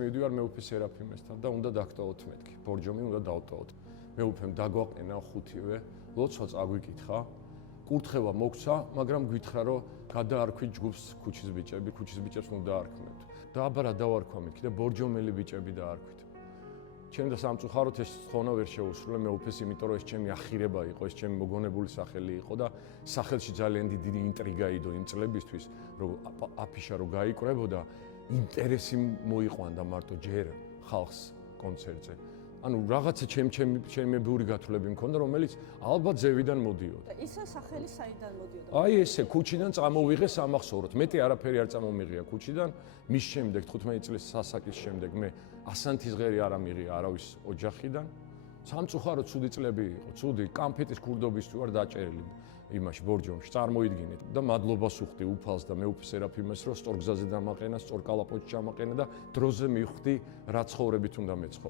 მივდივარ მეუფე სერაფიმესთან და უნდა დაგტოვოთ მეთქი. ბორჯომი უნდა დავტოვოთ. მეუფემ დაგვაყენა ხუთივე, ლოცვა წაგვიკითხა. კურთხევა მოგცა, მაგრამ გითხრა რომ გადაარქვით ჯგუფს ქუჩის ბიჭებს უნდა დაარქმევთ. დააბარა დავარქვა მეთქი და ბორჯომელი ბიჭები დაარქვით. ჩემ და სამწუხაროდ ეს ცხონა ვერ შეუსრულე მეუფეს, იმიტომ რომ ეს ჩემი ახირება იყო, ეს ჩემი მოგონებული სახელი იყო და სახელში ძალიან დიდი ინტრიგა იდო იმ წლებისთვის, რომ აფიშა რო გაიკრებოდა, ინტერესი მოიყვანდა მარტო ჯერ ხალხს კონცერტზე. ანუ რაღაცა ჩემებური გათვლები მქონდა, რომელიც ალბათ ზევიდან მოდიოდა. ისე სახელი საიდან მოდიოდა? აი ესე ქუჩიდან წამოვიღე სამახსოვროდ. მეტი არაფერი არ წამომიღია ქუჩიდან. მის შემდეგ 15 წლის სასაკის შემდეგ მე ასანთისღერი არ ამიღია არავის ოჯახიდან. სამწუხაროდ ცუდი წლები იყო, ცუდი კამფეტის ქურდობისთვის ვარ დაჭერილი იმაში ბორჯომში. წარმოიდგინეთ და მადლობას უხდი უფალს და მეუფე სერაფიმეს, რომ სწორ გზაზე დამაყენა, სწორ კალაპოტში ჩამაყენა და დროზე მივხვდი რა ცხოვრებით უნდა მეცხოვრო.